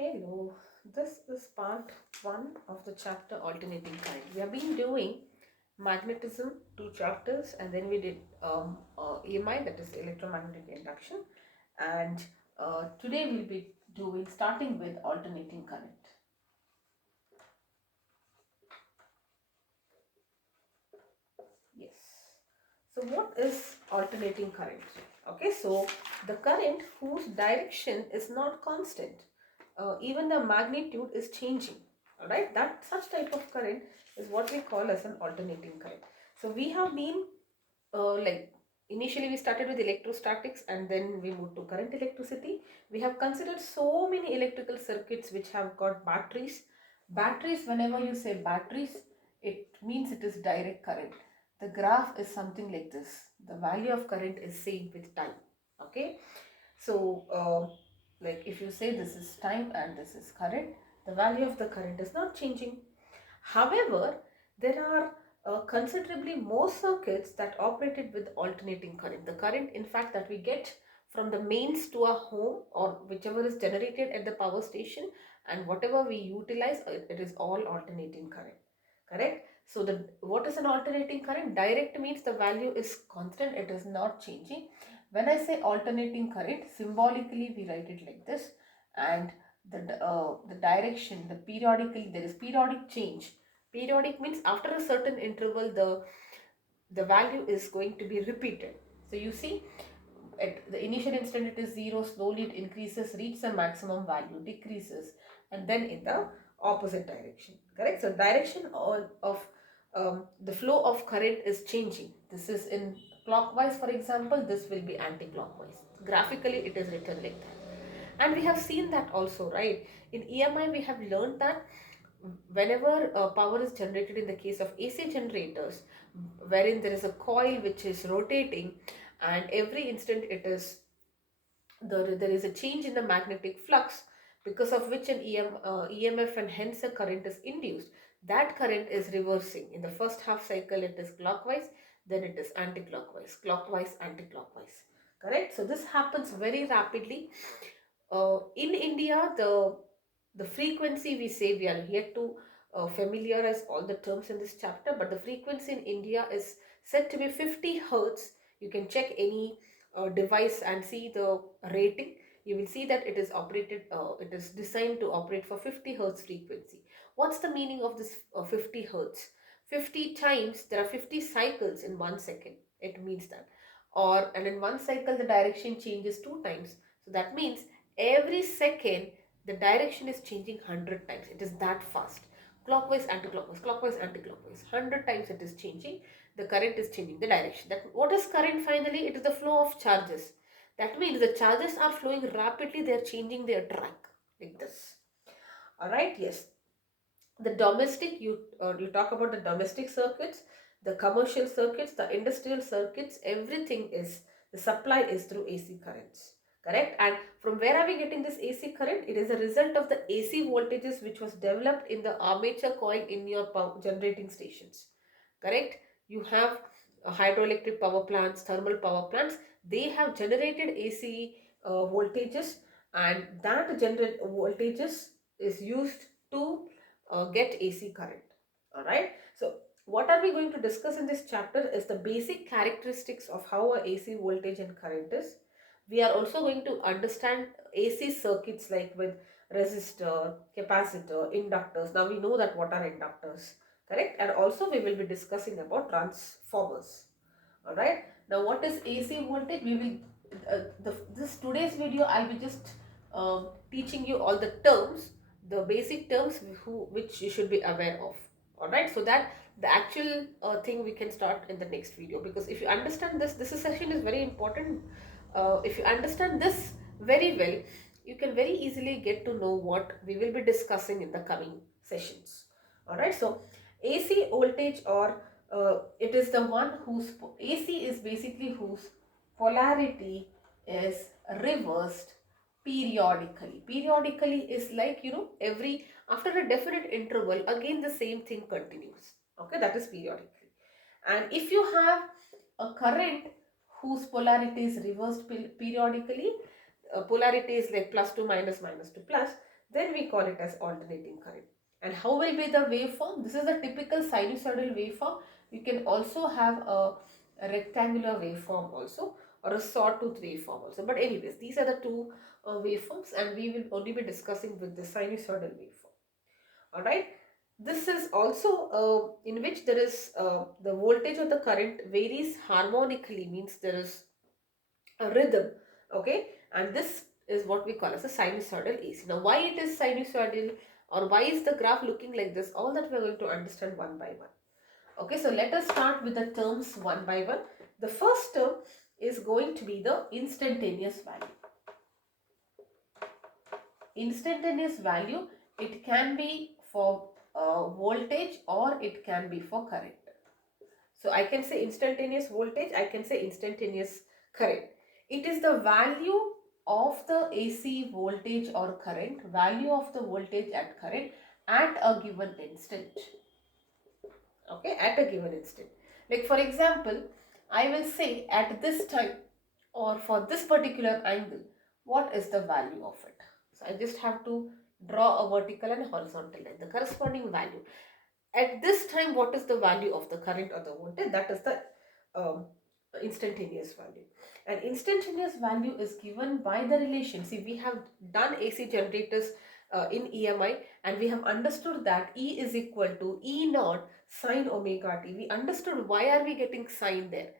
Hello, this is part 1 of the chapter Alternating Current. We have been doing magnetism, 2 chapters, and then we did EMI, that is electromagnetic induction, and today we'll be doing starting with alternating current. Yes. So what is alternating current? Okay, so the current whose direction is not constant, even the magnitude is changing. All right, that such type of current is what we call as an alternating current. So we have been like initially we started with electrostatics and then we moved to current electricity. We have considered so many electrical circuits which have got batteries. Batteries, whenever you say batteries, it means it is direct current. The graph is something like this. The value of current is same with time. Okay, so like if you say this is time and this is current, the value of the current is not changing. However, there are considerably more circuits that operated with alternating current. The current, in fact, that we get from the mains to our home or whichever is generated at the power station and whatever we utilize, it is all alternating current. Correct? So, what is an alternating current? Direct means the value is constant, it is not changing. When I say alternating current, symbolically we write it like this, and the direction, the periodically, there is periodic change. Periodic means after a certain interval the value is going to be repeated. So you see, at the initial instant it is 0, slowly it increases, reaches a maximum value, decreases, and then in the opposite direction. Correct? So direction of the flow of current is changing. This is in clockwise, for example, this will be anti-clockwise. Graphically it is written like that. And we have seen that also, right? In EMI we have learned that whenever power is generated in the case of AC generators, wherein there is a coil which is rotating and every instant it is there is a change in the magnetic flux, because of which an EMF and hence a current is induced. That current is reversing. In the first half cycle it is clockwise, then it is anti-clockwise, clockwise, anti-clockwise. Correct? So this happens very rapidly. In India, the frequency, we say, we are yet to familiarize all the terms in this chapter, but the frequency in India is said to be 50 hertz. You can check any device and see the rating. You will see that it is operated, it is designed to operate for 50 hertz frequency. What's the meaning of this 50 hertz? 50 times, there are 50 cycles in 1 second. It means that. And in one cycle, the direction changes 2 times. So that means every second the direction is changing 100 times. It is that fast. Clockwise, anti-clockwise, clockwise, anti-clockwise. 100 times it is changing. The current is changing the direction. That what is current finally? It is the flow of charges. That means the charges are flowing rapidly. They are changing their track like this. All right. Yes. The domestic, you talk about the domestic circuits, the commercial circuits, the industrial circuits. Everything is, the supply is through AC currents. Correct? And from where are we getting this AC current? It is a result of the AC voltages which was developed in the armature coil in your generating stations. Correct? You have hydroelectric power plants, thermal power plants. They have generated AC voltages, and that generate voltages is used to get AC current. Alright. So what are we going to discuss in this chapter is the basic characteristics of how a AC voltage and current is. We are also going to understand AC circuits like with resistor, capacitor, inductors. Now we know that what are inductors. Correct. And also we will be discussing about transformers. Alright. Now what is AC voltage? We will this today's video I'll be just teaching you all the terms, the basic terms which you should be aware of. Alright, so that the actual thing we can start in the next video, because if you understand this session is very important. If you understand this very well, you can very easily get to know what we will be discussing in the coming sessions. Alright, so AC voltage, or it is the one whose AC is basically whose polarity is reversed periodically. Periodically is like, every after a definite interval again the same thing continues. Okay, that is periodically. And if you have a current whose polarity is reversed periodically, polarity is like plus to minus, minus to plus, then we call it as alternating current. And how will be the waveform? This is a typical sinusoidal waveform. You can also have a rectangular waveform also, or a sawtooth waveform also. But anyways, these are the two waveforms, and we will only be discussing with the sinusoidal waveform. Alright. This is also in which there is the voltage of the current varies harmonically, means there is a rhythm, okay, and this is what we call as a sinusoidal AC. Now why it is sinusoidal, or why is the graph looking like this, all that we are going to understand one by one. Okay, so let us start with the terms one by one. The first term is going to be the instantaneous value. Instantaneous value, it can be for voltage or it can be for current. So I can say instantaneous voltage, I can say instantaneous current. It is the value of the AC voltage or current, value of the voltage at current at a given instant. Okay, at a given instant. Like for example, I will say at this time or for this particular angle, what is the value of it? So I just have to draw a vertical and horizontal line, the corresponding value. At this time, what is the value of the current or the voltage? That is the um, instantaneous value. And instantaneous value is given by the relation. See, we have done AC generators in EMI, and we have understood that E is equal to E naught sine omega t. We understood why are we getting sine there,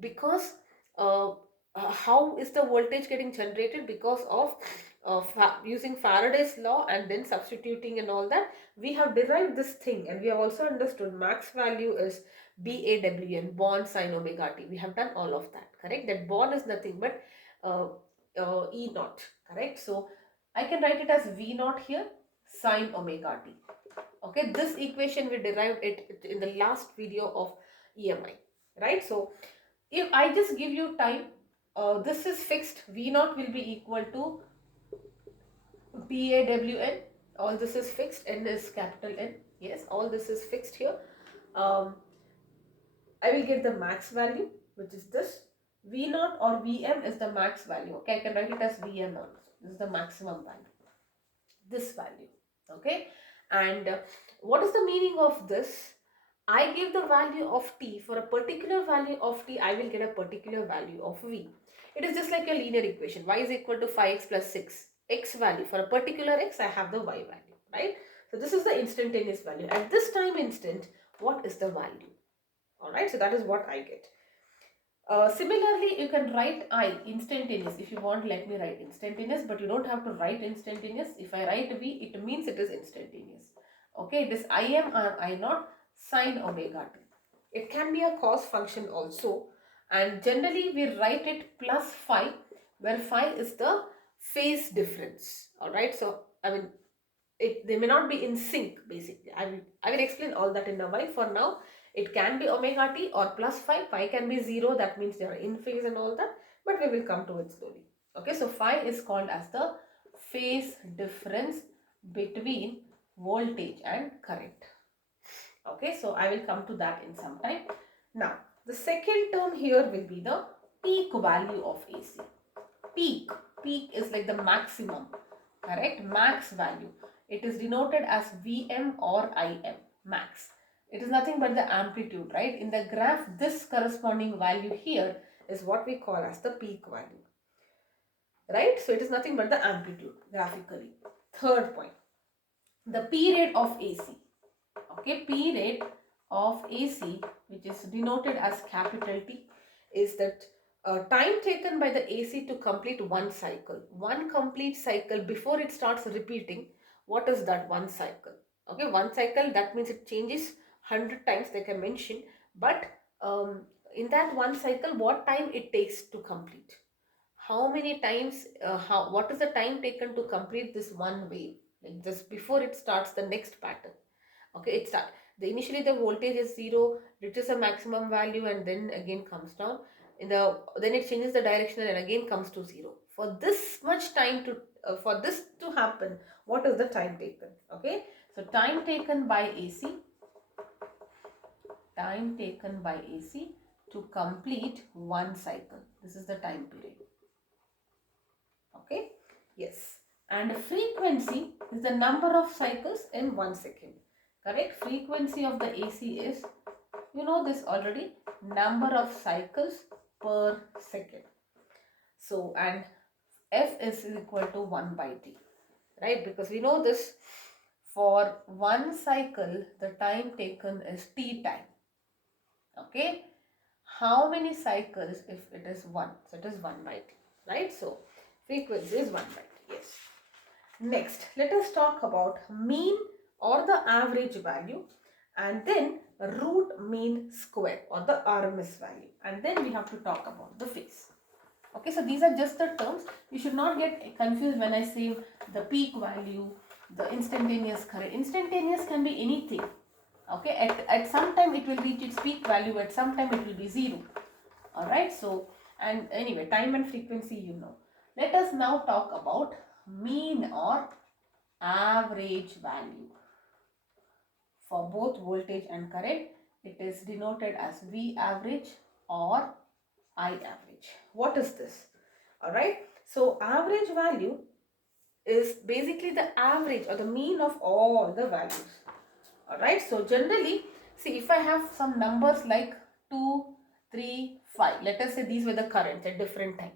because how is the voltage getting generated? Because of using Faraday's law and then substituting and all that, we have derived this thing, and we have also understood max value is BAWN, Born sine omega t. We have done all of that, correct? That Born is nothing but E naught, correct? So I can write it as V naught here, sine omega t. Okay, this equation we derived it in the last video of EMI, right? So if I just give you time, this is fixed. V naught will be equal to BAWN. All this is fixed. N is capital N. Yes, all this is fixed here. I will get the max value, which is this. V naught or Vm is the max value. Okay, I can write it as Vm also. This is the maximum value. This value. Okay, and what is the meaning of this? I give the value of t. For a particular value of t, I will get a particular value of v. It is just like a linear equation. Y is equal to 5x plus 6. X value. For a particular x, I have the y value, right? So this is the instantaneous value. At this time instant, what is the value? Alright, so that is what I get. Similarly, you can write I instantaneous. If you want, let me write instantaneous, but you don't have to write instantaneous. If I write V, it means it is instantaneous. Okay, this Im or I naught sine omega t. It can be a cos function also, and generally we write it plus phi, where phi is the phase difference. Alright, so I mean, they may not be in sync basically. I will explain all that in a while. For now, it can be omega t or plus phi. Phi can be 0, that means they are in phase and all that, but we will come to it slowly. Okay, so phi is called as the phase difference between voltage and current. Okay, so I will come to that in some time. Now, the second term here will be the peak value of AC. Peak is like the maximum, correct? Max value. It is denoted as Vm or Im, max. It is nothing but the amplitude, right? In the graph, this corresponding value here is what we call as the peak value, right? So it is nothing but the amplitude graphically. Third point, the period of AC. Okay, period of AC, which is denoted as capital T, is that time taken by the AC to complete one cycle. One complete cycle before it starts repeating. What is that one cycle? Okay, one cycle, that means it changes 100 times like I mentioned, but in that one cycle, what time it takes to complete? How many times, what is the time taken to complete this one wave? Like just before it starts the next pattern. Okay, it starts. Initially the voltage is 0, reaches a maximum value and then again comes down. Then it changes the direction and again comes to 0. For this much time for this to happen, what is the time taken? Okay, so time taken by AC to complete one cycle. This is the time period. Okay, yes. and frequency is the number of cycles in 1 second. Correct? Frequency of the AC is, you know this already, number of cycles per second. So, and F is equal to 1 by T, right? Because we know this, for one cycle, the time taken is T time. Okay? How many cycles if it is 1? So, it is 1 by T, right? So, frequency is 1 by T, yes. Next, let us talk about mean or the average value, and then root mean square or the RMS value, and then we have to talk about the phase. Okay, so these are just the terms. You should not get confused when I say the peak value, the instantaneous current. Instantaneous can be anything. Okay, at some time it will reach its peak value, at some time it will be 0. Alright, so, and anyway, time and frequency you know. Let us now talk about mean or average value. For both voltage and current, it is denoted as V average or I average. What is this? Alright, so average value is basically the average or the mean of all the values. Alright, so generally, see, if I have some numbers like 2, 3, 5, let us say these were the currents at different time.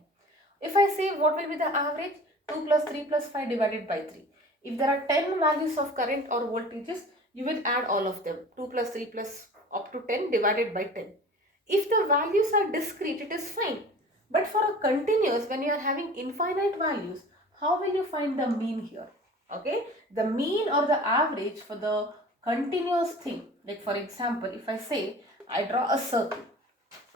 If I say what will be the average, 2 plus 3 plus 5 divided by 3. If there are 10 values of current or voltages, you will add all of them, 2 plus 3 plus up to 10 divided by 10. If the values are discrete, it is fine. But for a continuous, when you are having infinite values, how will you find the mean here? Okay, the mean or the average for the continuous thing, like for example, if I say I draw a circle,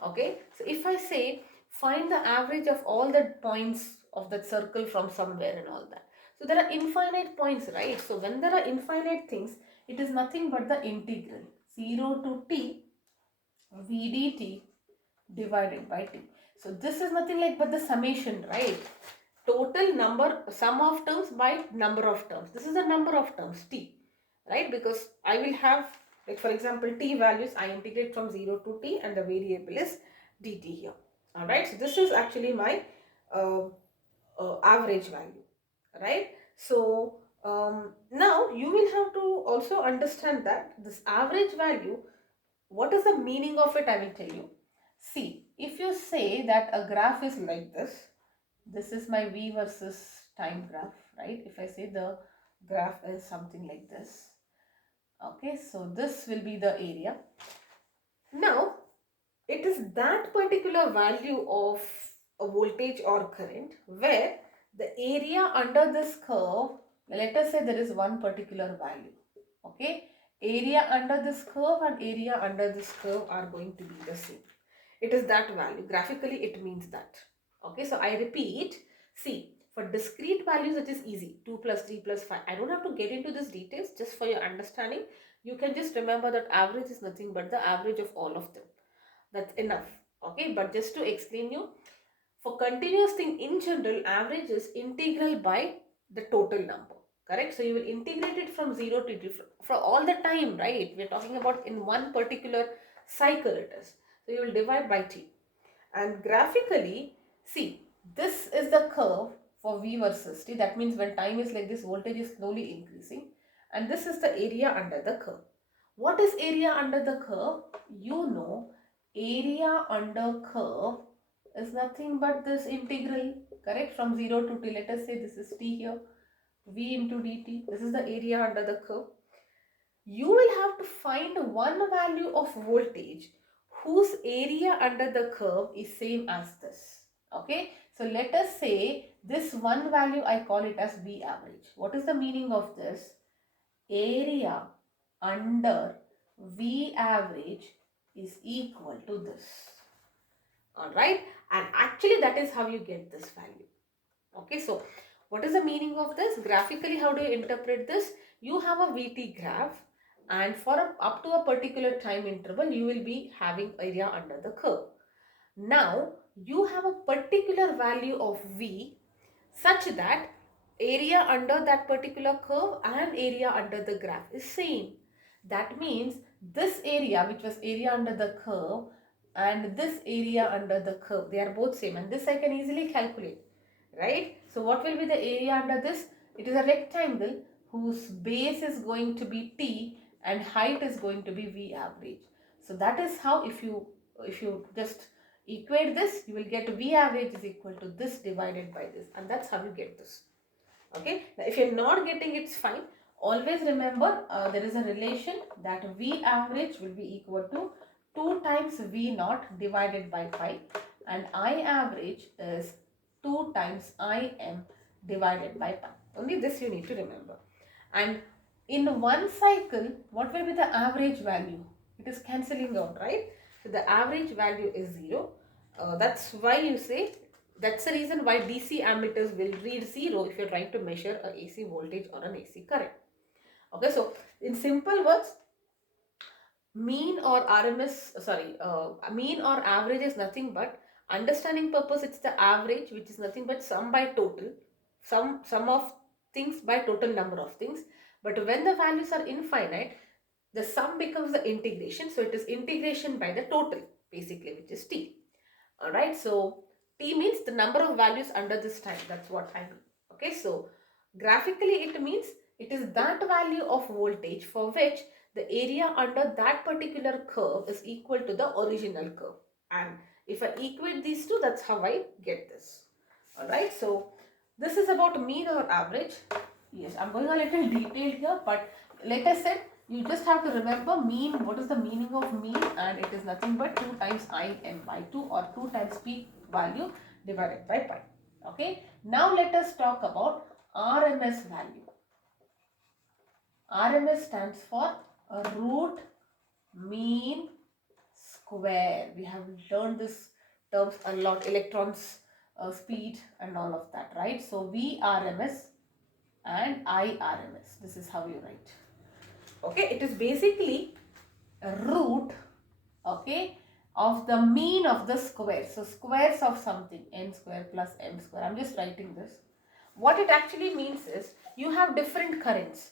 okay, so if I say find the average of all the points of that circle from somewhere and all that, so there are infinite points, right? So when there are infinite things, it is nothing but the integral 0 to t v dt divided by t. So this is nothing like but the summation, right? Total number, sum of terms by number of terms. This is the number of terms t, right? Because I will have, like for example, t values, I integrate from 0 to t and the variable is dt here. Alright, so this is actually my average value, right? So now you will have to also understand that this average value, what is the meaning of it, I will tell you. See, if you say that a graph is like this is my V versus time graph, right? If I say the graph is something like this, okay, so this will be the area. Now, it is that particular value of a voltage or current where the area under this curve, let us say there is one particular value, okay, area under this curve and area under this curve are going to be the same. It is that value. Graphically, it means that. Okay, so I repeat, see, for discrete values, it is easy. 2 plus 3 plus 5. I don't have to get into this details, just for your understanding. You can just remember that average is nothing but the average of all of them. That's enough. Okay, but just to explain you, for continuous thing in general, average is integral by the total number. Correct? So you will integrate it from 0 to t for all the time, right? We're talking about in one particular cycle it is. So you will divide by t. And graphically, see, this is the curve for V versus t. That means when time is like this, voltage is slowly increasing. And this is the area under the curve. What is area under the curve? You know, area under curve is nothing but this integral, correct? From 0 to t. Let us say this is t here. V into dt. This is the area under the curve. You will have to find one value of voltage whose area under the curve is same as this. Okay, so let us say this one value, I call it as V average. What is the meaning of this? Area under V average is equal to this. Alright, and actually that is how you get this value. Okay, so what is the meaning of this? Graphically, how do you interpret this? You have a VT graph, and for up to a particular time interval, you will be having area under the curve. Now, you have a particular value of V such that area under that particular curve and area under the graph is same. That means this area, which was area under the curve, and this area under the curve, they are both same, and this I can easily calculate, right? So what will be the area under this? It is a rectangle whose base is going to be T and height is going to be V average. So that is how, if you just equate this, you will get V average is equal to this divided by this, and that's how you get this. Okay, now if you're not getting it, it's fine. Always remember there is a relation that V average will be equal to 2 times V naught divided by pi, and I average is 2 times Im divided by pi. Only this you need to remember. And in one cycle, what will be the average value? It is cancelling out, right? So the average value is 0. That's why you say, that's the reason why DC ammeters will read 0 if you're trying to measure a AC voltage or an AC current. Okay, so in simple words, mean or average is nothing but, understanding purpose, it's the average, which is nothing but sum by total, sum of things by total number of things. But when the values are infinite, the sum becomes the integration, so it is integration by the total basically, which is T. Alright, so T means the number of values under this time, that's what I mean. Okay, so graphically it means it is that value of voltage for which the area under that particular curve is equal to the original curve. And if I equate these two, that's how I get this. Alright, so this is about mean or average. Yes, I'm going a little detailed here, but like I said, you just have to remember mean. What is the meaning of mean? And it is nothing but 2 times Im by 2, or 2 times peak value divided by pi. Okay, now let us talk about RMS value. RMS stands for root mean square. We have learned this terms a lot, electrons speed and all of that, right? So VRMS and IRMS, this is how you write. Okay, it is basically a root, okay, of the mean of the square. So squares of something, n square plus m square. I'm just writing this. What it actually means is you have different currents,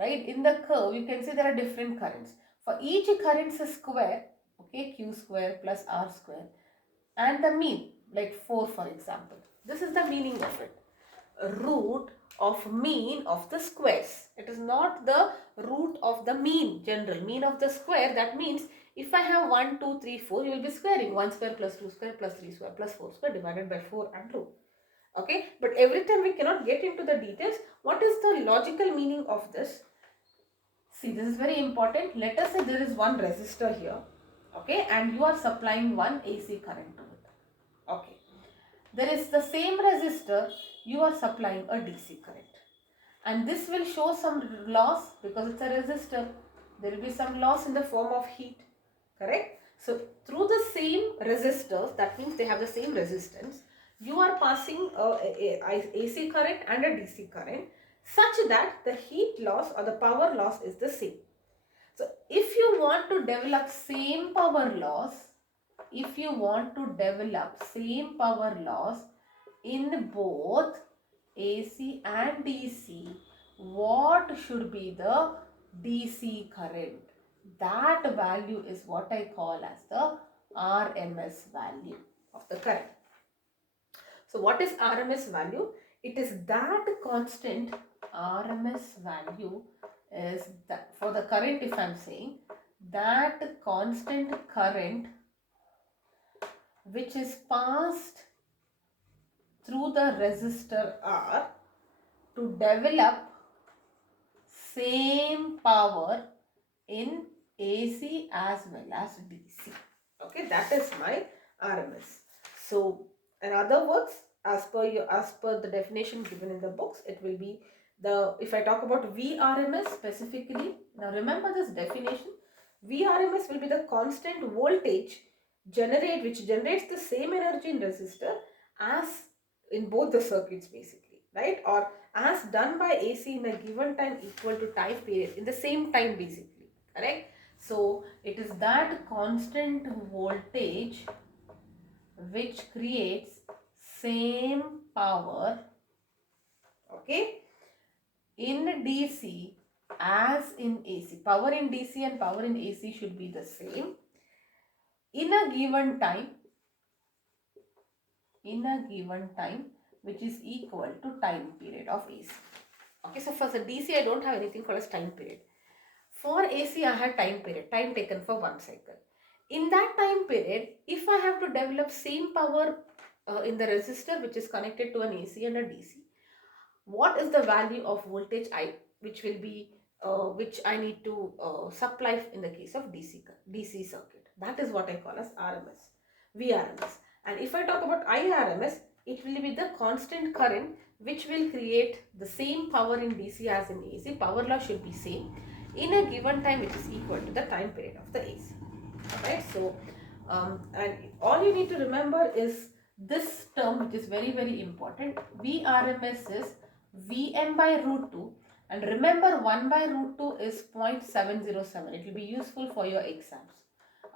right? In the curve, you can see there are different currents. For each current's a square, okay, q square plus r square, and the mean, like 4 for example. This is the meaning of it. Root of mean of the squares. It is not the root of the mean, general mean of the square. That means if I have 1, 2, 3, 4, you will be squaring 1 square plus 2 square plus 3 square plus 4 square divided by 4 and root. Okay, but every time we cannot get into the details. What is the logical meaning of this? See, this is very important. Let us say there is one resistor here, okay, and you are supplying one AC current to it. Okay, there is the same resistor, you are supplying a DC current, and this will show some loss because it's a resistor. There will be some loss in the form of heat, correct? So through the same resistors, that means they have the same resistance, you are passing a AC current and a DC current such that the heat loss or the power loss is the same. So if you want to develop same power loss, in both AC and DC, what should be the DC current? That value is what I call as the RMS value of the current. So what is RMS value? It is that constant. RMS value is that for the current, if I am saying that constant current which is passed through the resistor R to develop same power in AC as well as DC. Okay, that is my RMS. So in other words, as per the definition given in the books, it will be if I talk about VRMS specifically, now remember this definition, VRMS will be the constant voltage which generates the same energy in resistor as in both the circuits basically, right? Or as done by AC in a given time equal to time period in the same time basically, correct? So it is that constant voltage which creates same power, okay, in DC as in AC. Power in DC and power in AC should be the same in a given time, which is equal to time period of AC. Okay, so for the DC, I don't have anything called as time period. For AC, I had time period, time taken for one cycle. In that time period, if I have to develop same power in the resistor which is connected to an AC and a DC, what is the value of voltage I which will be which I need to supply in the case of DC circuit? That is what I call as RMS, VRMS. And if I talk about IRMS, it will be the constant current which will create the same power in DC as in AC. Power law should be same in a given time which is equal to the time period of the AC. Alright, so and all you need to remember is this term which is very very important. VRMS is Vm by root 2, and remember 1 by root 2 is 0.707. It will be useful for your exams.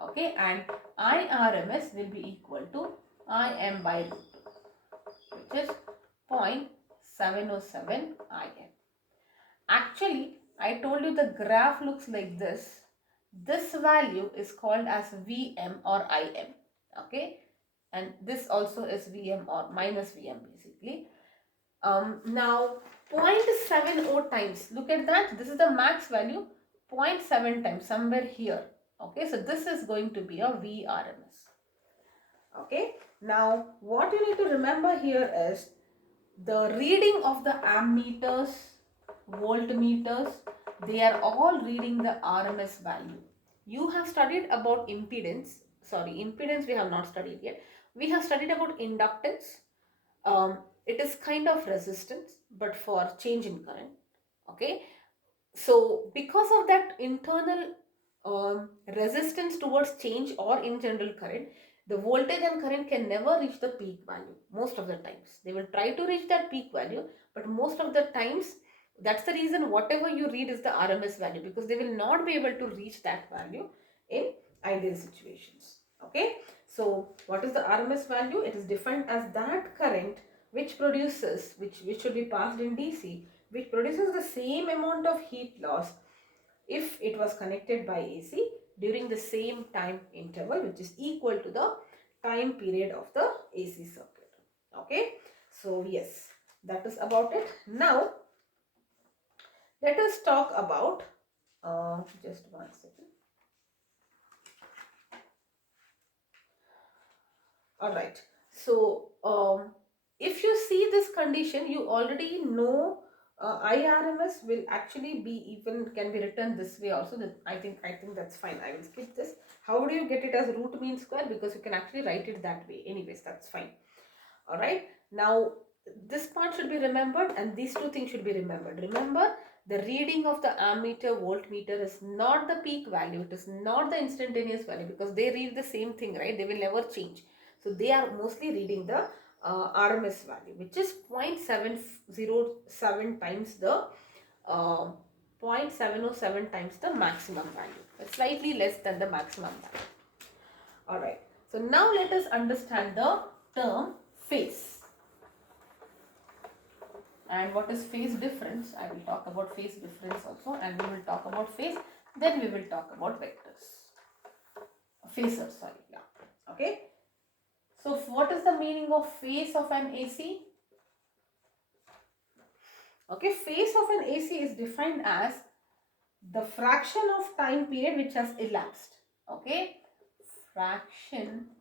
Okay, and IRMS will be equal to Im by root 2, which is 0.707 Im. Actually, I told you the graph looks like this. This value is called as Vm or Im. Okay, and this also is Vm or minus Vm basically. Now 0.70 times, look at that, this is the max value, 0.7 times somewhere here. Okay, so this is going to be a VRMS. Okay, now what you need to remember here is the reading of the ammeters, voltmeters, they are all reading the RMS value. You have studied about impedance, impedance we have not studied yet. We have studied about inductance. It is kind of resistance but for change in current. Okay, so because of that internal resistance towards change or in general current, the voltage and current can never reach the peak value most of the times. They will try to reach that peak value, but most of the times, that's the reason whatever you read is the RMS value, because they will not be able to reach that value in ideal situations. Okay, so what is the RMS value? It is defined as that current which produces, which should be passed in DC, which produces the same amount of heat loss if it was connected by AC during the same time interval, which is equal to the time period of the AC circuit. Okay, so yes, that is about it. Now let us talk about just one second. All right, so if you see this condition, you already know IRMS will actually be even can be written this way also. That I think that's fine. I will skip this. How do you get it as root mean square? Because you can actually write it that way. Anyways, that's fine. All right. Now this part should be remembered, and these two things should be remembered. Remember, the reading of the ammeter voltmeter is not the peak value. It is not the instantaneous value, because they read the same thing, right? They will never change. So they are mostly reading the RMS value, which is 0.707 times the 0.707 times the maximum value. It's slightly less than the maximum value. Alright, so now let us understand the term phase. And what is phase difference? I will talk about phase difference also, and we will talk about phase, then we will talk about vectors. Phasors, sorry, yeah. Okay. So what is the meaning of phase of an AC? Okay, phase of an AC is defined as the fraction of time period which has elapsed. Okay, fraction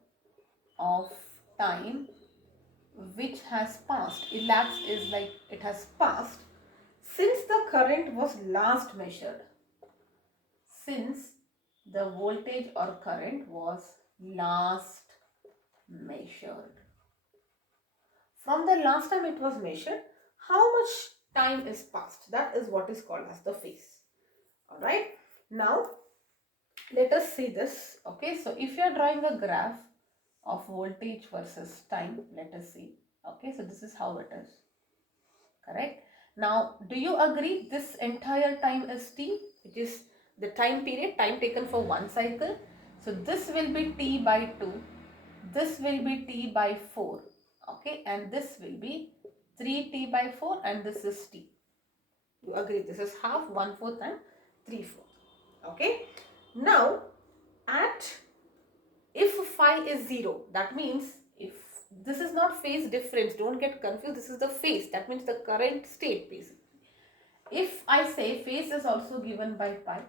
of time which has passed. Elapsed is like it has passed since the current was last measured. Since the voltage or current was last measured. From the last time it was measured, how much time is passed? That is what is called as the phase. Alright. Now, let us see this. Okay, so if you are drawing a graph of voltage versus time, let us see. Okay, so this is how it is. Correct. Now, do you agree this entire time is T, which is the time period, time taken for one cycle? So this will be T by 2, this will be T by 4, okay, and this will be 3T by 4, and this is T. You agree? This is half, 1/4 and 3/4. Okay. Now, if phi is 0, that means if this is not phase difference, don't get confused, this is the phase, that means the current state basically. I say phase is also given by pi,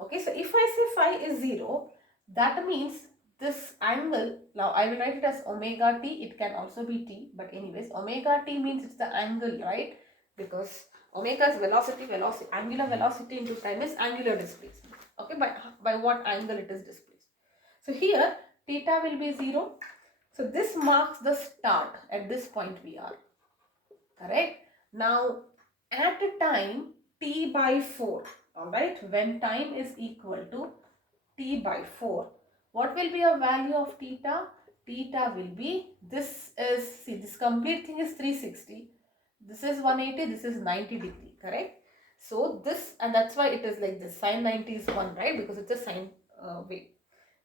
okay, so if I say phi is 0, that means this angle, now I will write it as omega t, it can also be t, but anyways, omega t means it's the angle, right? Because omega is velocity, angular velocity into time is angular displacement, okay, by what angle it is displaced. So here theta will be 0. So this marks the start. At this point we are. Correct? Now at a time t by 4. Alright. When time is equal to t by 4. What will be a value of theta? Theta will be, this is, see, this complete thing is 360. This is 180. This is 90 degree. Correct? So this, and that's why it is like this. Sine 90 is 1, right? Because it's a sine wave.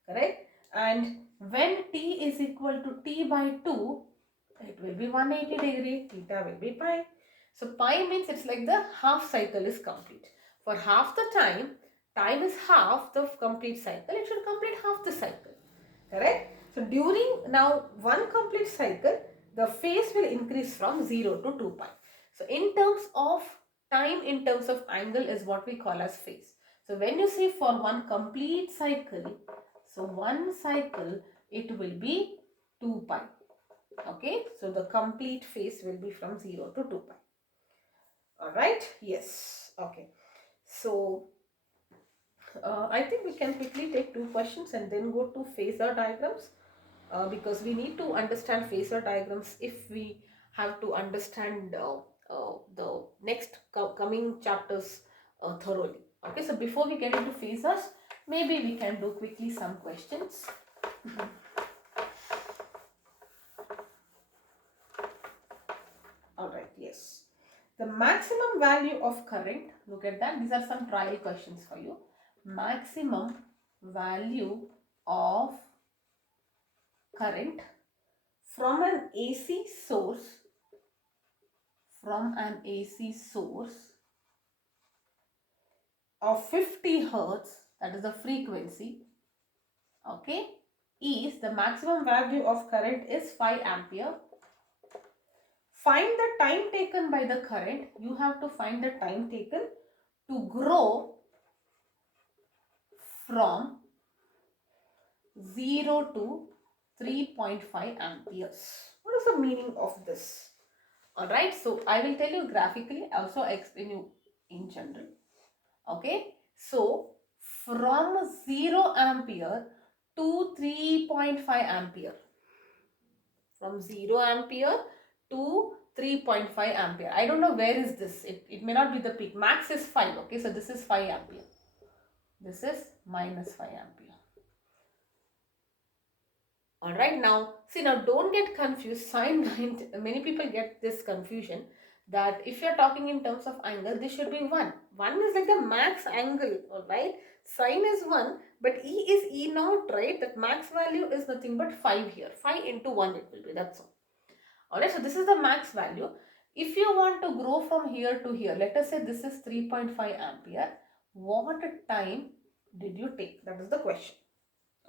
Correct? And when t is equal to t by 2, it will be 180 degree, theta will be pi. So pi means it's like the half cycle is complete. For half the time is half the complete cycle, it should complete half the cycle. Correct? So during now one complete cycle, the phase will increase from 0 to 2 pi. So in terms of time, in terms of angle is what we call as phase. So when you say for one complete cycle, so one cycle, it will be 2 pi. Okay, so the complete phase will be from 0 to 2 pi. Alright, yes, okay. So I think we can quickly take 2 questions and then go to phasor diagrams, because we need to understand phasor diagrams if we have to understand the next coming chapters thoroughly. Okay, so before we get into phasors, maybe we can do quickly some questions. Alright, yes. The maximum value of current, look at that, these are some trial questions for you. Maximum value of current from an AC source, of 50 hertz, that is the frequency, okay, is the maximum value of current is 5 ampere. Find the time taken by the current. You have to find the time taken to grow from 0 to 3.5 amperes. What is the meaning of this? Alright, so I will tell you graphically, also explain you in general. Okay, so from 0 ampere to 3.5 ampere. From 0 ampere to 3.5 ampere. I don't know where is this. It may not be the peak. Max is 5. Okay, so this is 5 ampere. This is minus 5 ampere. Alright, now see, now don't get confused. Sine 90, many people get this confusion that if you are talking in terms of angle, this should be 1. 1 is like the max angle, alright. Sine is 1, but E is E naught, right? That max value is nothing but 5 here. 5 into 1 it will be, that's all. Alright, so this is the max value. If you want to grow from here to here, let us say this is 3.5 ampere. What time did you take? That is the question.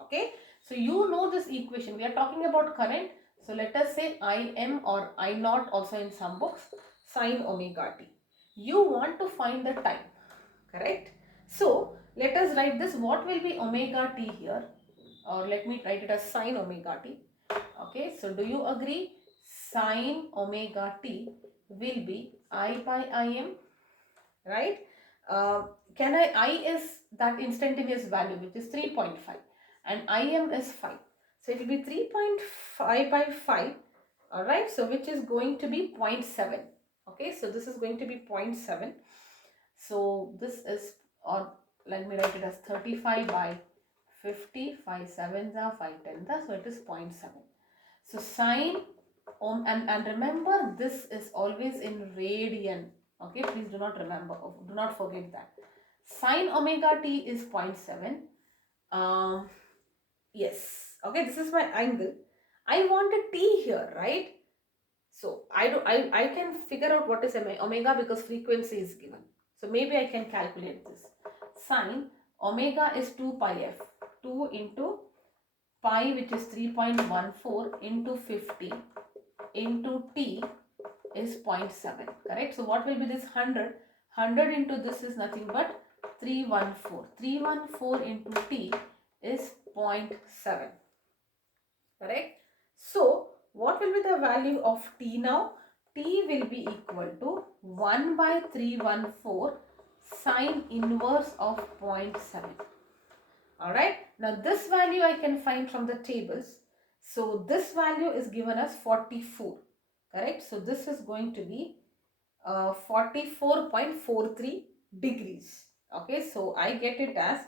Okay, so you know this equation. We are talking about current. So let us say Im or I naught also in some books, sine omega t. You want to find the time, correct? So let us write this. What will be omega t here? Or let me write it as sine omega t. Okay, so do you agree? Sine omega t will be I by Im, right? Can I is that instantaneous value, which is 3.5, and Im is 5. So it will be 3.5 by 5, alright, so which is going to be 0.7. Okay, so this is going to be 0.7. So this is, or let me write it as 35 by 50, 5 sevens are 5 tenths, so it is 0.7. So sine and remember this is always in radian. Okay, please do not remember, do not forget that. Sine omega t is 0.7. Yes, okay, this is my angle. I want a t here, right? So I can figure out what is omega because frequency is given. So maybe I can calculate this. Sine omega is 2 pi f. 2 into pi, which is 3.14 into 50 into t is 0.7, correct? So what will be this 100? 100 into this is nothing but 314. 314 into t is 0.7. Correct? So, what will be the value of t now? T will be equal to 1 by 314 sine inverse of 0.7. Alright, now this value I can find from the tables. So this value is given as 44. Correct? So this is going to be 44.43 degrees. Okay, so I get it as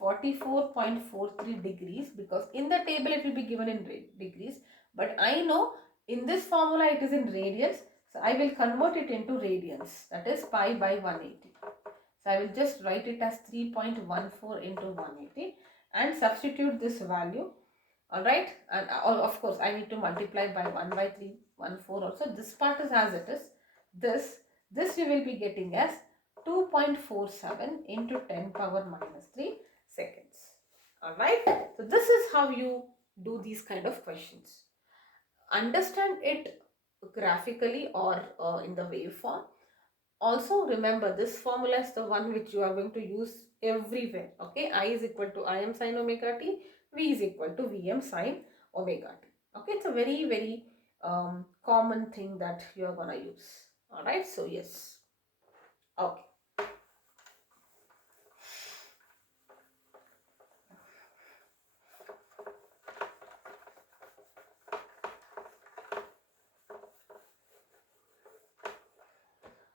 44.43 degrees because in the table it will be given in degrees, but I know in this formula it is in radians, so I will convert it into radians, that is pi by 180. So I will just write it as 3.14 into 180 and substitute this value. Alright, and of course I need to multiply by 1 by 314 also. This part is as it is. This you will be getting as 2.47 into 10 power minus 3 seconds. Alright, so this is how you do these kind of questions. Understand it graphically or in the waveform. Also remember, this formula is the one which you are going to use everywhere. Okay, I is equal to Im sin omega t, V is equal to Vm sin omega t. Okay, it's a very common thing that you are gonna use. Alright, so yes. Okay.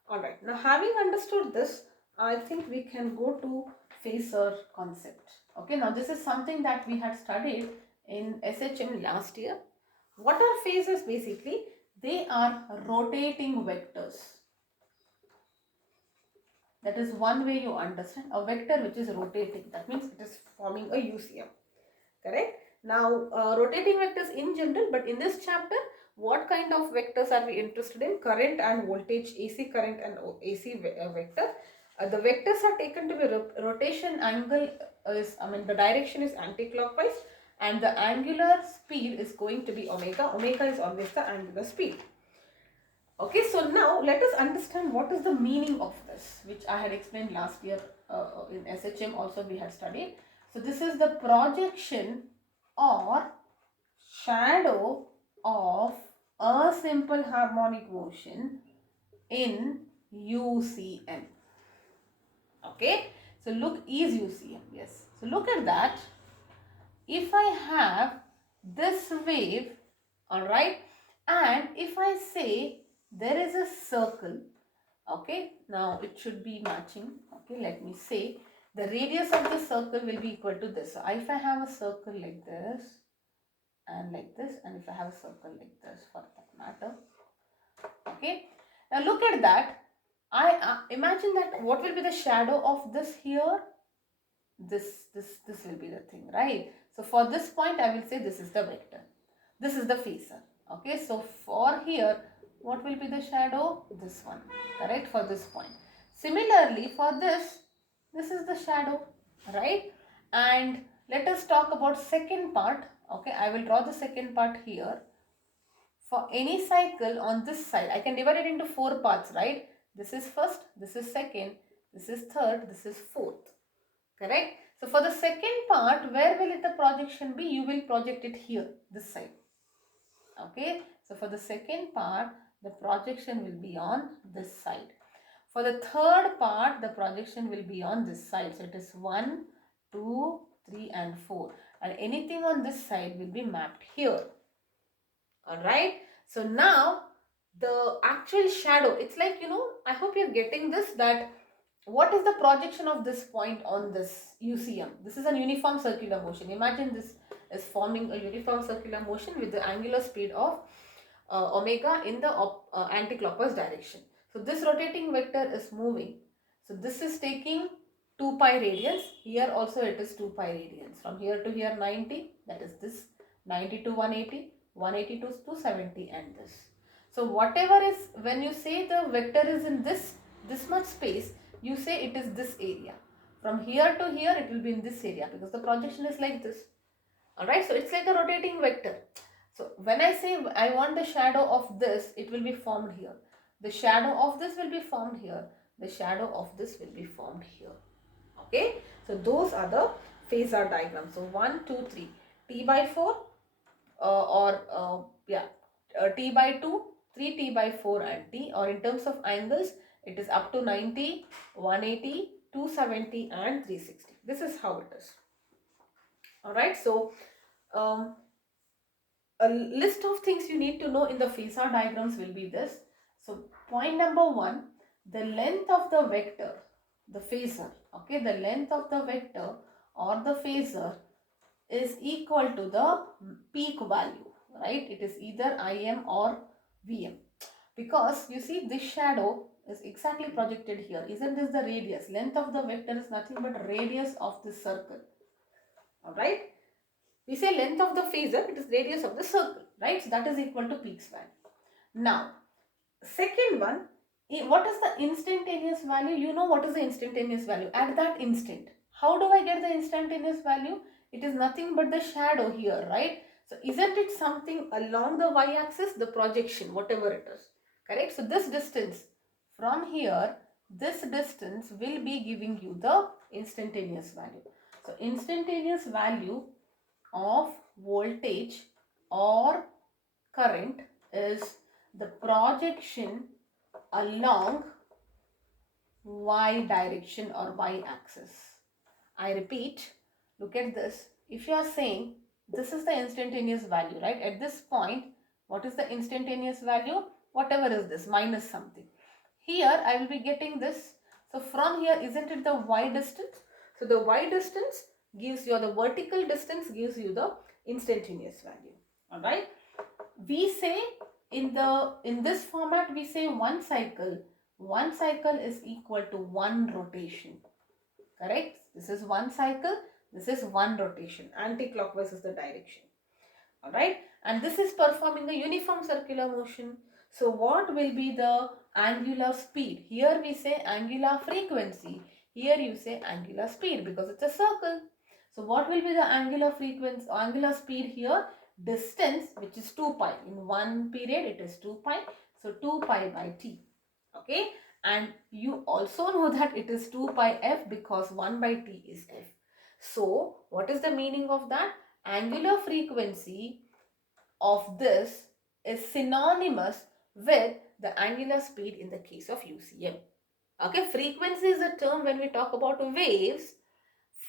Alright, now having understood this, I think we can go to Phasor concept. Okay, now this is something that we had studied in SHM last year. What are phasors basically? They are rotating vectors. That is one way you understand a vector which is rotating. That means it is forming a UCM. Correct? Now, rotating vectors in general, but in this chapter, what kind of vectors are we interested in? Current and voltage, AC current and AC vector. The vectors are taken to be rotation angle is, the direction is anti-clockwise and the angular speed is going to be omega. Omega is always the angular speed. Okay, so now let us understand what is the meaning of this, which I had explained last year in SHM also we had studied. So this is the projection or shadow of a simple harmonic motion in UCM. Okay, so look, is UCM, yes. So look at that. If I have this wave, alright, and if I say there is a circle, okay, now it should be matching. Okay, let me say the radius of the circle will be equal to this. So if I have a circle like this and if I have a circle like this for that matter, okay, now look at that. I imagine that what will be the shadow of this here? This will be the thing, right? So for this point I will say this is the vector, this is the phasor. Okay, so for here what will be the shadow? This one, correct, for this point. Similarly for this is the shadow, right? And let us talk about second part. Okay, I will draw the second part here. For any cycle on this side, I can divide it into 4 parts, right? This is first, this is second, this is third, this is fourth. Correct? So for the second part, where will the projection be? You will project it here, this side. Okay? So for the second part, the projection will be on this side. For the third part, the projection will be on this side. So it is 1, 2, 3 and 4. And anything on this side will be mapped here. Alright? So now, the actual shadow, it's like, I hope you're getting this, that what is the projection of this point on this UCM? This is a uniform circular motion. Imagine this is forming a uniform circular motion with the angular speed of omega in the anti-clockwise direction. So this rotating vector is moving. So this is taking 2 pi radians. Here also it is 2 pi radians. From here to here 90, that is this 90 to 180, 180 to 270 and this. So whatever is, when you say the vector is in this much space, you say it is this area. From here to here it will be in this area because the projection is like this. Alright, so it's like a rotating vector. So when I say I want the shadow of this, it will be formed here. The shadow of this will be formed here. the shadow of this will be formed here. Okay, so those are the phasor diagrams. So 1, 2, 3, t by 4 t by 2, 3t by 4 and t, or in terms of angles it is up to 90, 180, 270 and 360. This is how it is. Alright, so um, a list of things you need to know in the phasor diagrams will be this. So point number 1, the length of the vector, the phasor, okay, the length of the vector or the phasor is equal to the peak value, right? It is either Im or Vm, because you see this shadow is exactly projected here. Isn't this the radius? Length of the vector is nothing but radius of this circle. Alright, we say length of the phasor, it is radius of the circle, right? So that is equal to peak's value. Now second one, what is the instantaneous value? You know what is the instantaneous value at that instant. How do I get the instantaneous value? It is nothing but the shadow here, right? So isn't it something along the y-axis, the projection, whatever it is, correct? So this distance from here, this distance will be giving you the instantaneous value. So instantaneous value of voltage or current is the projection along y direction or y axis. I repeat, look at this. If you are saying this is the instantaneous value, right? At this point, what is the instantaneous value? Whatever is this, minus something. Here I will be getting this. So from here, isn't it the y distance? So the y distance gives you, the vertical distance gives you the instantaneous value. Alright. We say in this format, we say one cycle is equal to one rotation. Correct? This is one cycle, this is one rotation. Anti-clockwise is the direction. Alright, and this is performing a uniform circular motion. So what will be the angular speed? Here we say angular frequency, here you say angular speed because it's a circle. So what will be the angular frequency, angular speed here? Distance, which is 2 pi. In one period it is 2 pi. So 2 pi by t. Okay, and you also know that it is 2 pi f because 1 by t is f. So what is the meaning of that? Angular frequency of this is synonymous with the angular speed in the case of UCM. Okay, frequency is a term when we talk about waves.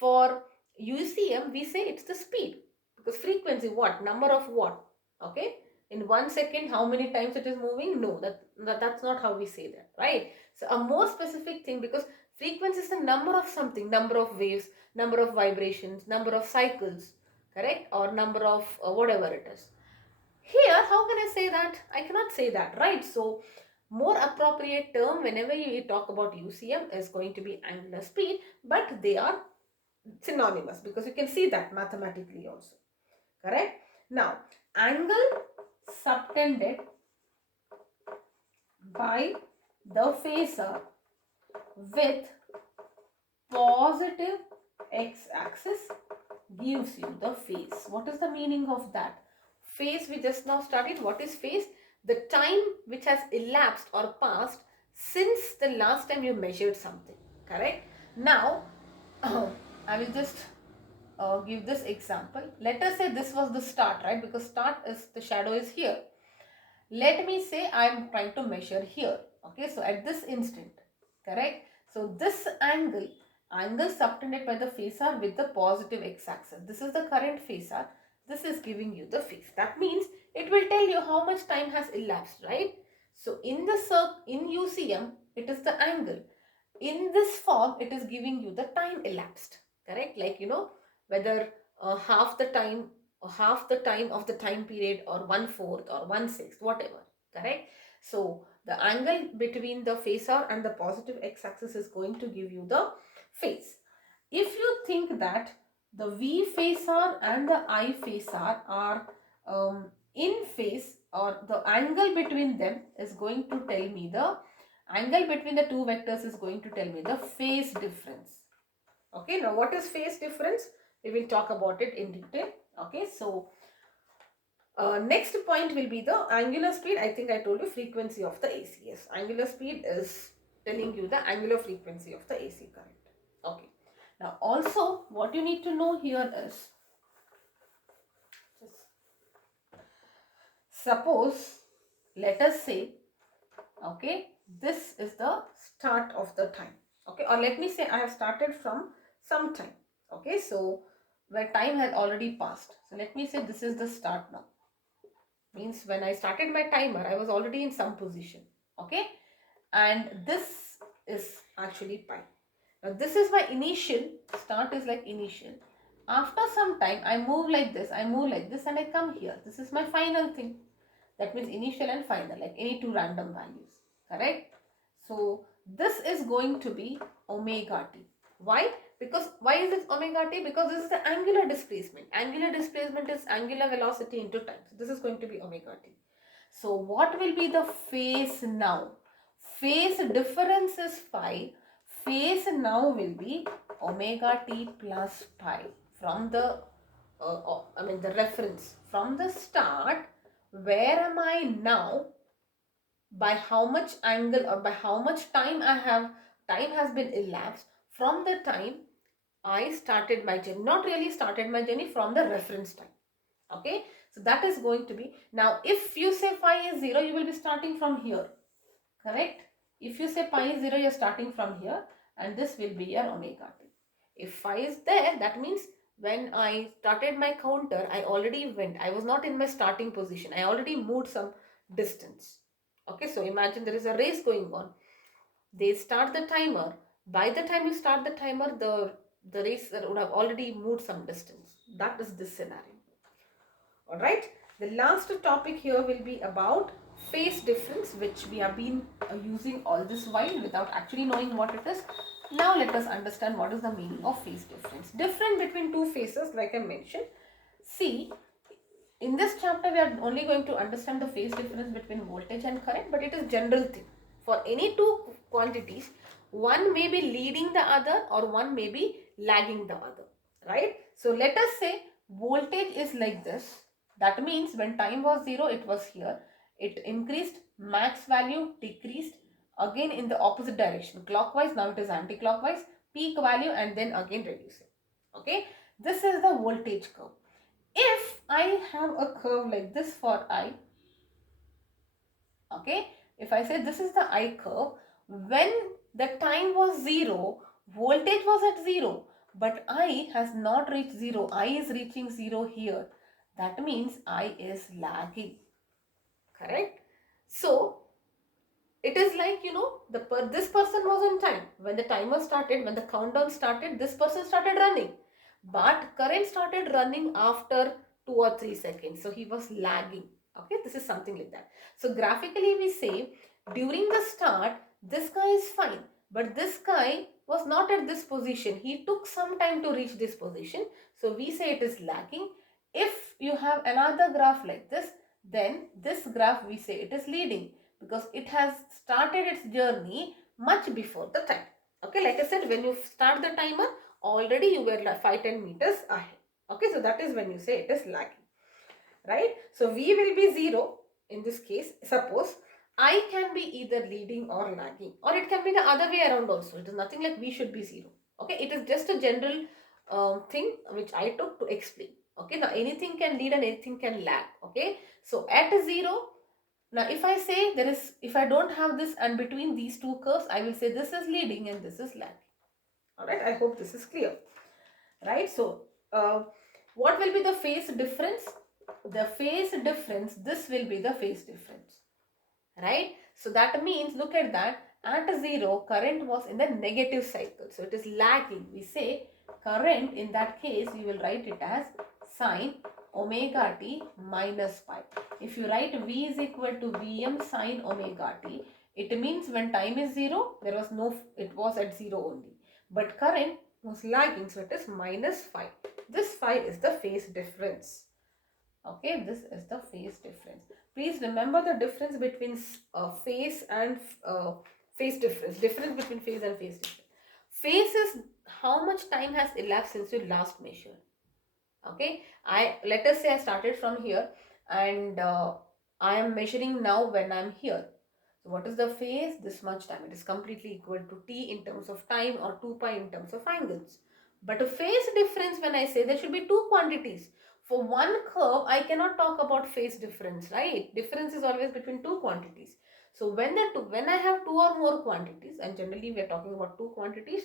For UCM, we say it's the speed, because frequency, what? Number of what? Okay, in 1 second, how many times it is moving? No, that's not how we say that, right? So a more specific thing, because frequency is the number of something, number of waves, number of vibrations, number of cycles, correct? Or number of whatever it is. Here, how can I say that? I cannot say that, right? So more appropriate term whenever you talk about UCM is going to be angular speed, but they are synonymous because you can see that mathematically also, correct? Now angle subtended by the phasor with positive x-axis gives you the phase. What is the meaning of that? Phase we just now studied. What is phase? The time which has elapsed or passed since the last time you measured something, correct? Now I will just give this example. Let us say this was the start, right? Because start is, the shadow is here. Let me say I am trying to measure here. Okay, so at this instant, correct? So this angle subtended by the phasor with the positive x-axis. This is the current phasor. This is giving you the phase. That means it will tell you how much time has elapsed, right? So in the in UCM, it is the angle. In this form, it is giving you the time elapsed, correct? Like, you know, whether half the time of the time period, or 1/4 or 1/6, whatever, correct? So the angle between the phasor and the positive x-axis is going to give you the phase. If you think that the V phasor and the I phasor are in phase, or the angle between them is going to tell me the angle between the two vectors is going to tell me the phase difference. Okay, now what is phase difference? We will talk about it in detail. Okay, so next point will be the angular speed. I think I told you frequency of the ACS. Angular speed is telling you the angular frequency of the AC current. Okay. Now also what you need to know here is, suppose, let us say, okay, this is the start of the time, okay, or let me say I have started from some time, okay, so where time has already passed. So let me say this is the start now. Means when I started my timer, I was already in some position, okay, and this is actually pi. Now this is my initial, start is like initial. After some time, I move like this, I move like this, and I come here. This is my final thing. That means initial and final, like any two random values, correct? So this is going to be omega t. Why? Because why is it omega t? Because this is the angular displacement. Angular displacement is angular velocity into time. So this is going to be omega t. So what will be the phase now? Phase difference is phi. Phase now will be omega t plus pi from the the reference from the start. Where am I now? By how much angle or by how much time time has been elapsed from the time I started my journey. Not really started my journey, from the reference time. Okay, so that is going to be, now if you say phi is 0, you will be starting from here, correct? If you say pi is 0, you are starting from here, and this will be your omega t. If phi is there, that means when I started my counter, I already went. I was not in my starting position. I already moved some distance. Okay, so imagine there is a race going on. They start the timer. By the time you start the timer, the race would have already moved some distance. That is this scenario. Alright, the last topic here will be about phase difference, which we have been using all this while without actually knowing what it is. Now let us understand what is the meaning of phase difference. Difference between two phases, like I mentioned. See, in this chapter we are only going to understand the phase difference between voltage and current, but it is general thing. For any two quantities, one may be leading the other or one may be lagging the other, right? So let us say voltage is like this. That means when time was 0, it was here. It increased, max value decreased, again in the opposite direction, clockwise. Now it is anti-clockwise, peak value, and then again reducing. Okay, this is the voltage curve. If I have a curve like this for I, okay, if I say this is the I curve, when the time was 0, voltage was at 0, but I has not reached 0. I is reaching 0 here. That means I is lagging, correct? So it is like, this person was on time. When the timer started, when the countdown started, this person started running. But current started running after 2 or 3 seconds. So he was lagging. Okay, this is something like that. So graphically we say, during the start, this guy is fine. But this guy was not at this position. He took some time to reach this position. So we say it is lagging. If you have another graph like this, then this graph we say it is leading, because it has started its journey much before the time. Okay, like I said, when you start the timer, already you were like 5-10 meters ahead. Okay, so that is when you say it is lagging, right? So V will be 0 in this case. Suppose I can be either leading or lagging, or it can be the other way around also. It is nothing like V should be 0. Okay, it is just a general thing which I took to explain. Okay, now anything can lead and anything can lag. Okay, so at 0, now if I say if I don't have this and between these two curves, I will say this is leading and this is lagging. Alright, I hope this is clear. Right, so what will be the phase difference? The phase difference, this will be the phase difference. Right, so that means, look at that, at 0, current was in the negative cycle. So it is lagging. We say current, in that case, you will write it as sine omega t minus pi. If you write V is equal to Vm sine omega t, it means when time is 0, it was at 0 only. But current was lagging, so it is minus phi. This phi is the phase difference. Okay, this is the phase difference. Please remember the difference between phase and phase difference. Difference between phase and phase difference. Phase is how much time has elapsed since you last measured. Okay, let us say I started from here and I am measuring now when I am here. So what is the phase? This much time. It is completely equal to t in terms of time or 2 pi in terms of angles. But a phase difference, when I say there should be two quantities. For one curve, I cannot talk about phase difference, right? Difference is always between two quantities. So when I have two or more quantities, and generally we are talking about two quantities,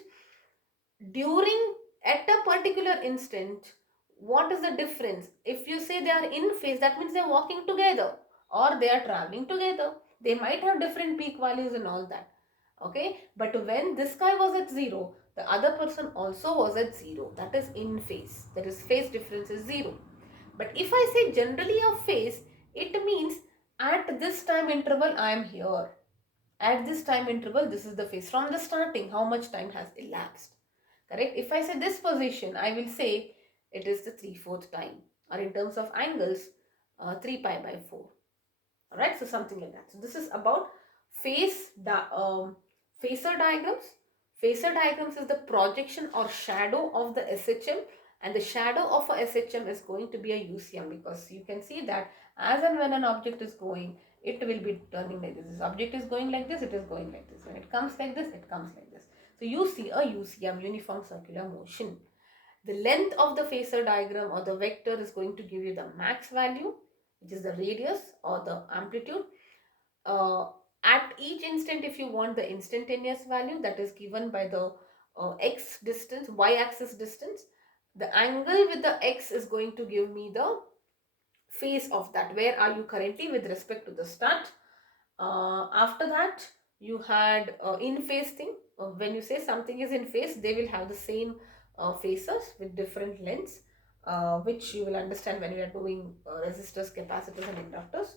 during at a particular instant, what is the difference? If you say they are in phase, that means they are walking together or they are traveling together. They might have different peak values and all that. Okay, but when this guy was at 0, the other person also was at 0. That is in phase. That is, phase difference is 0. But if I say generally a phase, it means at this time interval I am here. At this time interval, this is the phase. From the starting, how much time has elapsed? Correct? If I say this position, I will say it is the 3/4 time, or in terms of angles, 3 pi by 4. Alright, so something like that. So this is about phasor diagrams. Phasor diagrams is the projection or shadow of the SHM, and the shadow of a SHM is going to be a UCM, because you can see that as and when an object is going, it will be turning like this. This object is going like this, it is going like this. When it comes like this, it comes like this. So you see a UCM, uniform circular motion. The length of the phasor diagram or the vector is going to give you the max value, which is the radius or the amplitude. At each instant, if you want the instantaneous value, that is given by the x distance, y-axis distance. The angle with the x is going to give me the phase of that. Where are you currently with respect to the start? After that, you had in phase thing. When you say something is in phase, they will have the same phases with different lengths, which you will understand when you are doing resistors, capacitors and inductors.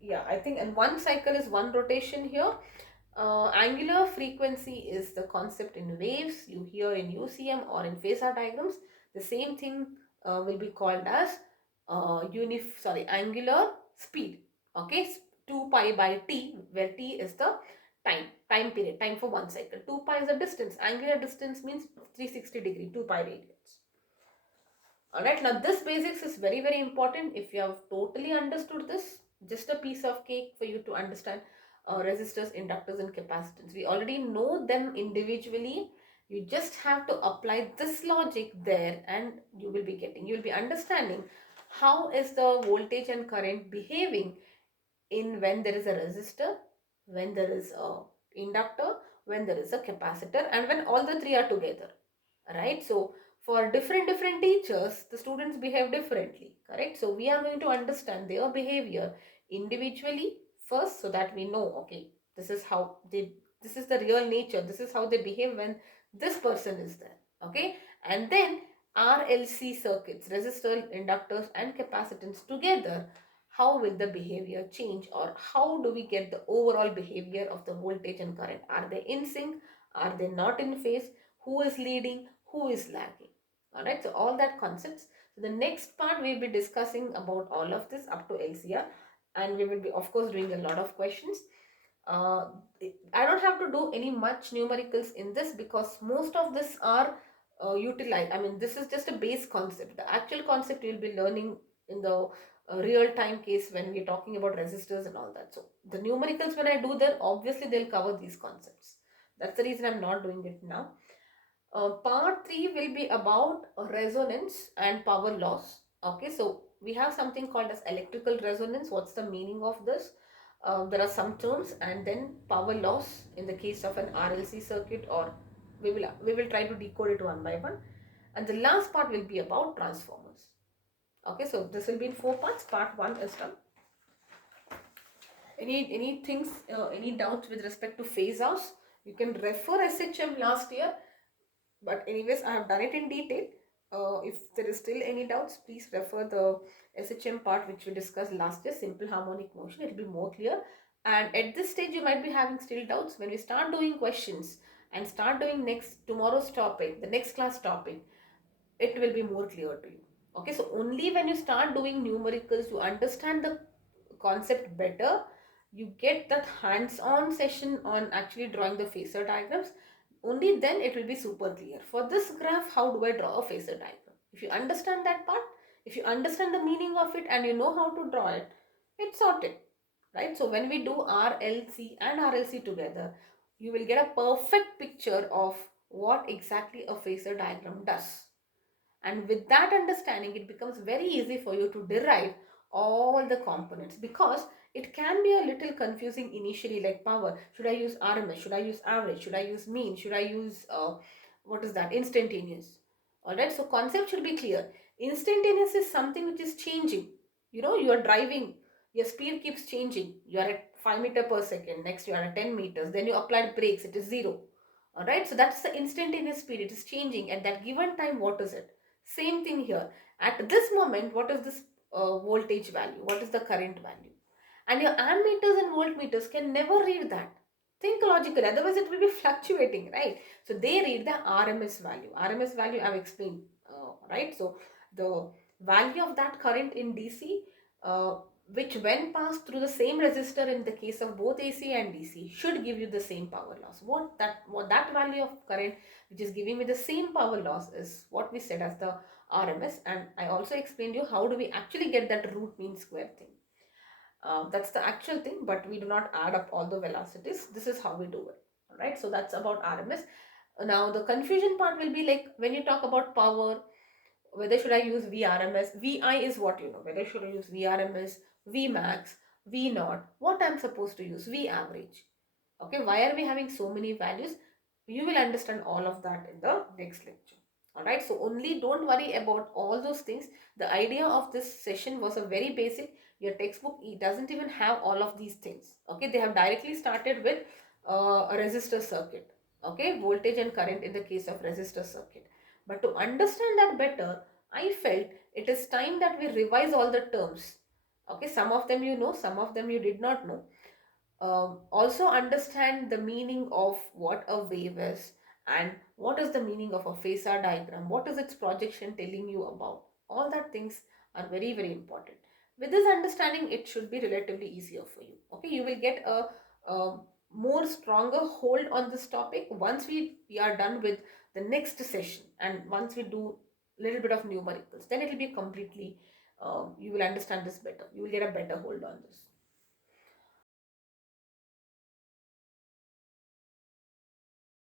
Yeah, I think, and one cycle is one rotation here. Angular frequency is the concept in waves you hear in UCM or in phasor diagrams. The same thing will be called as angular speed. Okay, 2 pi by t, where t is the time period, time for one cycle. 2 pi is the distance. Angular distance means 360 degree, 2 pi radians. Alright, now this basics is very, very important. If you have totally understood this, just a piece of cake for you to understand resistors, inductors and capacitance. We already know them individually. You just have to apply this logic there, and you will be understanding how is the voltage and current behaving in when there is a resistor, when there is a inductor, when there is a capacitor, and when all the three are together. Right? So for different teachers, the students behave differently. Correct? So we are going to understand their behavior individually first, so that we know, okay, this is how they, this is the real nature, this is how they behave when this person is there. Okay, and then RLC circuits, resistor, inductors and capacitance together, how will the behavior change, or how do we get the overall behavior of the voltage and current? Are they in sync? Are they not in phase? Who is leading? Who is lagging? Alright, so all that concepts. So the next part we will be discussing about all of this up to LCR, and we will be of course doing a lot of questions. uh, I don't have to do any much numericals in this, because most of this are utilized. I mean, this is just a base concept. The actual concept you'll be learning in the real time case when we're talking about resistors and all that. So the numericals, when I do them, obviously they'll cover these concepts. That's the reason I'm not doing it now. Part 3 will be about resonance and power loss. Okay, so we have something called as electrical resonance. What's the meaning of this? There are some terms, and then power loss in the case of an RLC circuit, or we will try to decode it one by one. And the last part will be about transformers. Okay, so this will be in 4 parts. Part 1 is done. Any things, any doubts with respect to phasors? You can refer SHM last year. But anyways, I have done it in detail. If there is still any doubts, please refer the SHM part which we discussed last year, simple harmonic motion. It will be more clear. And at this stage, you might be having still doubts. When we start doing questions and start doing tomorrow's topic, the next class topic, it will be more clear to you. Okay, so only when you start doing numericals, you understand the concept better, you get that hands-on session on actually drawing the phasor diagrams, only then it will be super clear. For this graph, how do I draw a phasor diagram? If you understand that part, if you understand the meaning of it and you know how to draw it, it's sorted. right? So when we do RLC and RLC together, you will get a perfect picture of what exactly a phasor diagram does. And with that understanding, it becomes very easy for you to derive all the components, because it can be a little confusing initially, like power. Should I use RMS? Should I use average? Should I use mean? Should I use, what is that? Instantaneous. Alright, so concept should be clear. Instantaneous is something which is changing. You know, you are driving, your speed keeps changing. You are at 5 meter per second, next you are at 10 meters, then you applied brakes, it is 0. Alright, so that's the instantaneous speed, it is changing at that given time. What is it? Same thing here. At this moment, what is this voltage value? What is the current value? And your ammeters and voltmeters can never read that. Think logically, otherwise it will be fluctuating, right? So they read the RMS value. RMS value I've explained, right? So the value of that current in DC, uh, which when passed through the same resistor in the case of both AC and DC, should give you the same power loss. What that value of current which is giving me the same power loss is what we said as the RMS. And I also explained you how do we actually get that root mean square thing. That's the actual thing, but we do not add up all the velocities. This is how we do it. All right, so that's about RMS. Now the confusion part will be like when you talk about power, whether should I use VRMS, VI is what you know, whether should I use VRMS, Vmax, V naught, what I'm supposed to use, V average. Okay, why are we having so many values? You will understand all of that in the next lecture. Alright, so only don't worry about all those things. The idea of this session was a very basic. Your textbook, it doesn't even have all of these things. Okay, they have directly started with a resistor circuit. Okay, voltage and current in the case of resistor circuit. But to understand that better, I felt it is time that we revise all the terms. Okay, some of them you know, some of them you did not know. Also understand the meaning of what a wave is, and what is the meaning of a phasor diagram, what is its projection telling you about. All that things are very, very important. With this understanding, it should be relatively easier for you. Okay, you will get a more stronger hold on this topic once we are done with the next session, and once we do little bit of numericals, then it will be completely, you will understand this better, you will get a better hold on this.